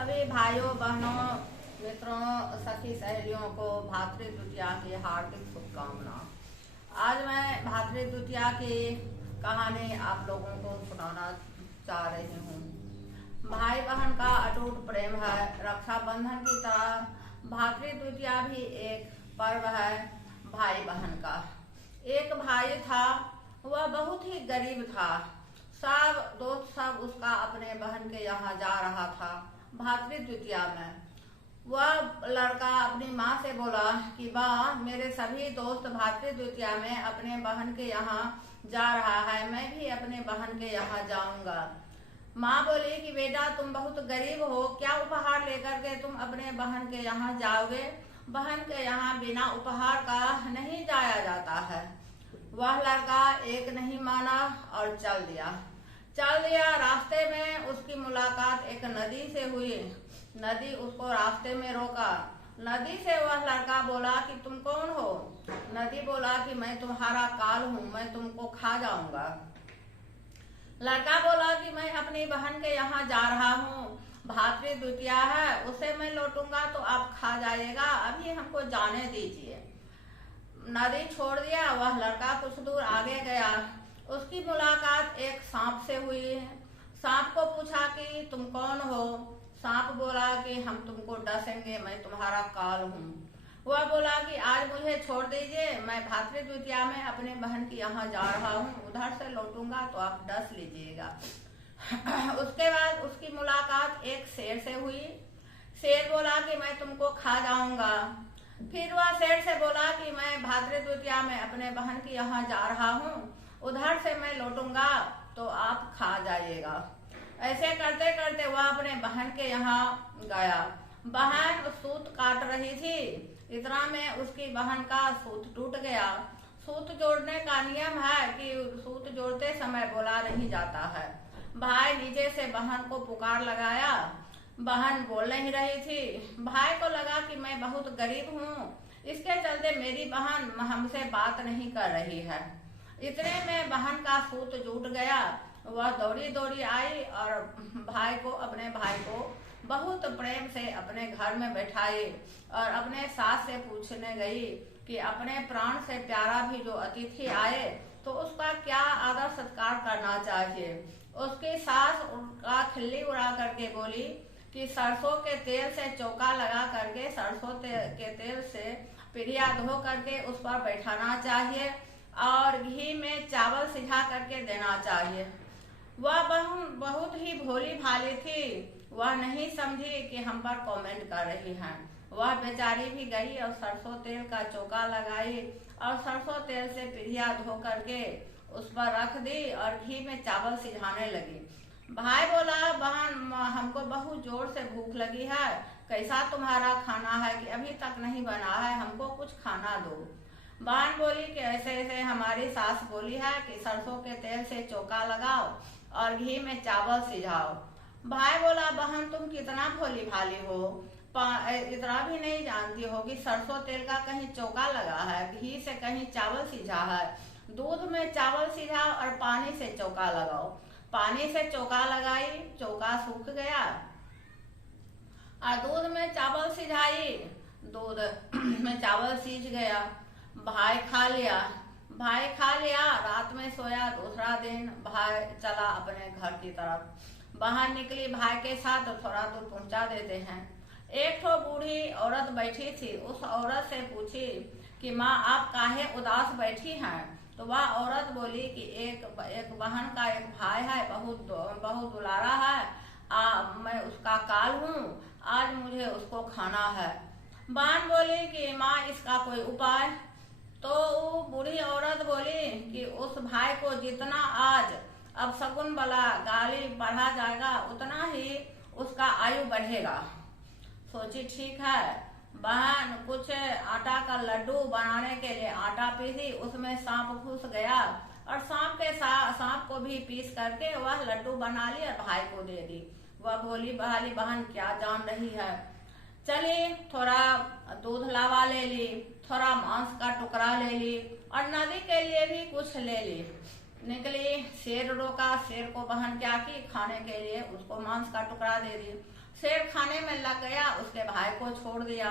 सभी भाइयों बहनों मित्रों सखी सहेलियों को भातृ द्वितीया की हार्दिक शुभकामना। आज मैं भातृ द्वितीया की कहानी आप लोगों को सुनाना चाह रही हूँ। भाई बहन का अटूट प्रेम है। रक्षाबंधन की तरह भातृ द्वितीया भी एक पर्व है भाई बहन का। एक भाई था, वह बहुत ही गरीब था। सब दोस्त सब उसका अपने बहन के यहाँ जा रहा था भातृ द्वितीया में। वह लड़का अपनी माँ से बोला कि माँ, मेरे सभी दोस्त भातृ द्वितीया में अपने बहन के यहाँ जा रहा है, मैं भी अपने बहन के यहाँ जाऊंगा। माँ बोली कि बेटा, तुम बहुत गरीब हो, क्या उपहार लेकर के तुम अपने बहन के यहाँ जाओगे? बहन के यहाँ बिना उपहार का नहीं जाया जाता है। वह लड़का एक नहीं माना और चल दिया। रास्ते में उसकी मुलाकात एक नदी से हुई। नदी उसको रास्ते में रोका। नदी से वह लड़का बोला कि तुम कौन हो? नदी बोला कि मैं तुम्हारा काल हूँ, मैं तुमको खा जाऊंगा। लड़का बोला कि मैं अपनी बहन के यहाँ जा रहा हूँ, भातृ द्वितीया है, उसे मैं लौटूंगा तो आप खा जाइएगा, अभी हमको जाने दीजिए। नदी छोड़ दिया। वह लड़का कुछ दूर आगे गया। उसकी मुलाकात एक सांप से हुई है। सांप को पूछा कि तुम कौन हो? सांप बोला कि हम तुमको डसेंगे, मैं तुम्हारा काल हूँ। वह बोला कि आज मुझे छोड़ दीजिए, मैं भातृ द्वितीया में अपने बहन के यहाँ जा रहा हूँ, उधर से लौटूंगा तो आप डस लीजिएगा। उसके बाद उसकी मुलाकात एक शेर से हुई। शेर बोला कि मैं तुमको खा जाऊंगा। फिर वह शेर से बोला कि मैं भातृ द्वितीया में अपने बहन के यहाँ जा रहा हूँ, उधर से मैं लौटूंगा तो आप खा जाइएगा। ऐसे करते करते वह अपने बहन के यहाँ गया। बहन सूत काट रही थी। इतना में उसकी बहन का सूत टूट गया। सूत जोड़ने का नियम है कि सूत जोड़ते समय बोला नहीं जाता है। भाई नीचे से बहन को पुकार लगाया। बहन बोल नहीं रही थी। भाई को लगा कि मैं बहुत गरीब हूँ, इसके चलते मेरी बहन हमसे बात नहीं कर रही है। इतने में बहन का सूत टूट गया। वह दौड़ी दौड़ी आई और अपने भाई को बहुत प्रेम से अपने घर में बैठाई और अपने सास से पूछने गई कि अपने प्राण से प्यारा भी जो अतिथि आए तो उसका क्या आदर सत्कार करना चाहिए। उसकी सास उनका खिल्ली उड़ा करके बोली कि सरसों के तेल से चौका लगा करके सरसों के तेल से पीढ़िया धो करके उस पर बैठाना चाहिए और घी में चावल सिझा करके देना चाहिए। वह बहुत ही भोली भाली थी। वह नहीं समझी कि हम पर कमेंट कर रही हैं। वह बेचारी भी गई और सरसों तेल का चौका लगाई और सरसों तेल से पीढ़िया धो करके उस पर रख दी और घी में चावल सिझाने लगी। भाई बोला, बहन, हमको बहुत जोर से भूख लगी है, कैसा तुम्हारा खाना है कि अभी तक नहीं बना है, हमको कुछ खाना दो। बहन बोली कि ऐसे ऐसे हमारी सास बोली है कि सरसों के तेल से चौका लगाओ और घी में चावल सिझाओ। भाई बोला, बहन, तुम कितना भोली भाली हो, इतना भी नहीं जानती हो कि सरसों तेल का कहीं चौका लगा है, घी से कहीं चावल सिझा है। दूध में चावल सिझाओ और पानी से चौका लगाओ। पानी से चौका लगाई, चौका सूख गया और दूध में चावल सिझाई, दूध में चावल सीझ गया। भाई खा लिया। रात में सोया। दूसरा दिन भाई चला अपने घर की तरफ। बाहर निकली भाई के साथ, थोड़ा दूर पहुंचा देते हैं। एक तो बूढ़ी औरत बैठी थी। उस औरत से पूछी कि माँ, आप काहे उदास बैठी हैं? तो वह औरत बोली कि एक बहन का एक भाई है, बहुत दुलारा है, मैं उसका काल हूँ, आज मुझे उसको खाना है। बहन बोली कि माँ, इसका कोई उपाय? तो वो बूढ़ी औरत बोली कि उस भाई को जितना आज अब शगुन वाला गाली बढ़ा जाएगा उतना ही उसका आयु बढ़ेगा। सोची ठीक है। बहन कुछ आटा का लड्डू बनाने के लिए आटा पीसी, उसमें सांप घुस गया और सांप को भी पीस करके वह लड्डू बना ली और भाई को दे दी। वह भोली भाली बहन क्या जान रही है। चली, थोड़ा दूध लावा ले ली, थोड़ा मांस का टुकड़ा ले ली और नदी के लिए भी कुछ ले ली। निकली, शेर रोका। शेर को बहन क्या की, खाने के लिए उसको मांस का टुकड़ा दे दी। शेर खाने में लग गया, उसके भाई को छोड़ दिया।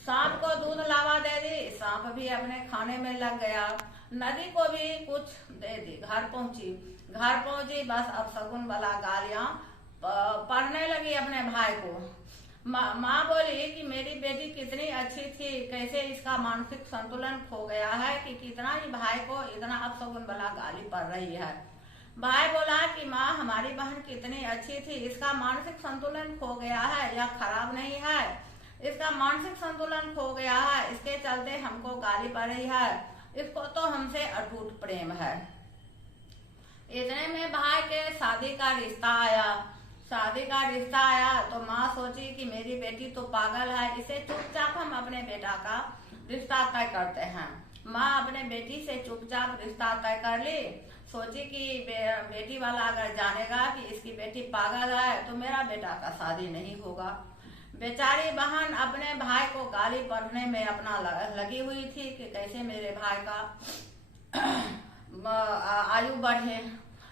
सांप को दूध लावा दे दी, सांप भी अपने खाने में लग गया। नदी को भी कुछ दे दी। घर पहुंची, बस अब शगुन वाला गालियां पढ़ने लगी अपने भाई को। माँ बोली कि मेरी बेटी कितनी अच्छी थी, कैसे इसका मानसिक संतुलन खो गया है कि कितना ही भाई को इतना अपशगुन वाला गाली पड़ रही है। भाई बोला कि माँ हमारी बहन कितनी अच्छी थी, इसका मानसिक संतुलन खो गया है, यह खराब नहीं है, इसका मानसिक संतुलन खो गया है, इसके चलते हमको गाली पड़ रही है, इसको तो हमसे अटूट प्रेम है। इतने में भाई के शादी का रिश्ता आया तो माँ सोची कि मेरी बेटी तो पागल है, इसे चुपचाप हम अपने बेटा का रिश्ता तय करते हैं। माँ अपने बेटी से चुपचाप रिश्ता तय कर ली। सोची कि बेटी वाला अगर जानेगा कि इसकी बेटी पागल है तो मेरा बेटा का शादी नहीं होगा। बेचारी बहन अपने भाई को गाली पढ़ने में अपना लगी हुई थी कि कैसे मेरे भाई का आयु बढ़े।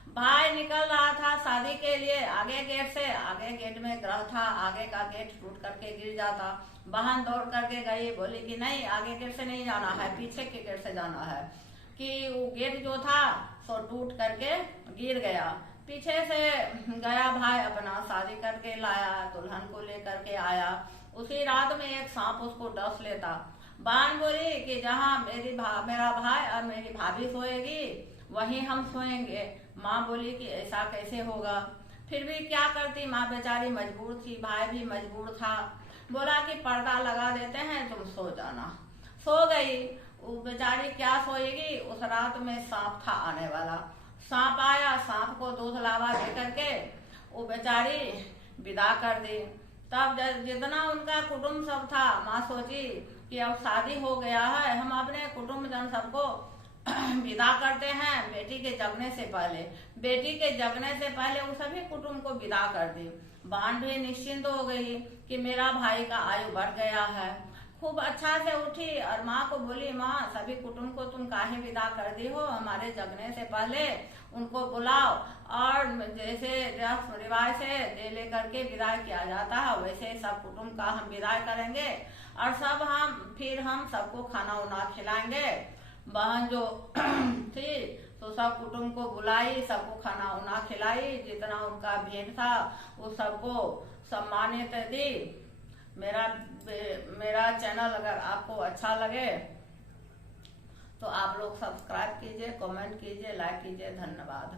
भाई निकल रहा था शादी के लिए आगे गेट में ग्रह था, आगे का गेट टूट करके गिर जाता। बहन दौड़ करके गई, बोली कि नहीं आगे गेट से नहीं जाना है, पीछे के गेट से जाना है। कि वो गेट जो था सो टूट करके गिर गया। पीछे से गया भाई, अपना शादी करके लाया, दुल्हन को लेकर के आया। उसी रात में एक सांप उसको डस लेता। बहन बोली कि जहाँ मेरा भाई और मेरी भाभी सोएगी वहीं हम सोएंगे। माँ बोली कि ऐसा कैसे होगा, फिर भी क्या करती, माँ बेचारी मजबूर थी, भाई भी मजबूर था। बोला कि पर्दा लगा देते हैं, तुम सो जाना। सो गई। वो बेचारी क्या सोएगी, उस रात में सांप था आने वाला। सांप आया, सांप को दूध लावा दे करके वो बेचारी विदा कर दी। तब जितना उनका कुटुंब सब था, माँ सोची कि अब शादी हो गया है, हम अपने कुटुंब जन सबको विदा करते हैं बेटी के जगने से पहले। बेटी के जगने से पहले वो सभी कुटुंब को विदा कर दी। बहन भी निश्चिंत हो गई कि मेरा भाई का आयु बढ़ गया है। खूब अच्छा से उठी और माँ को बोली, माँ सभी कुटुंब को तुम काहे विदा कर दी हो, हमारे जगने से पहले उनको बुलाओ और जैसे रस्म रिवाज से दे लेकर के विदाई किया जाता है वैसे सब कुटुंब का हम विदाई करेंगे और फिर हम सबको खाना उना खिलाएंगे। बहन जो थी तो सब कुटुंब को बुलाई, सबको खाना उना खिलाई, जितना उनका भेंट था वो सबको सम्मानित दी। मेरा चैनल अगर आपको अच्छा लगे तो आप लोग सब्सक्राइब कीजिए, कमेंट कीजिए, लाइक कीजिए। धन्यवाद।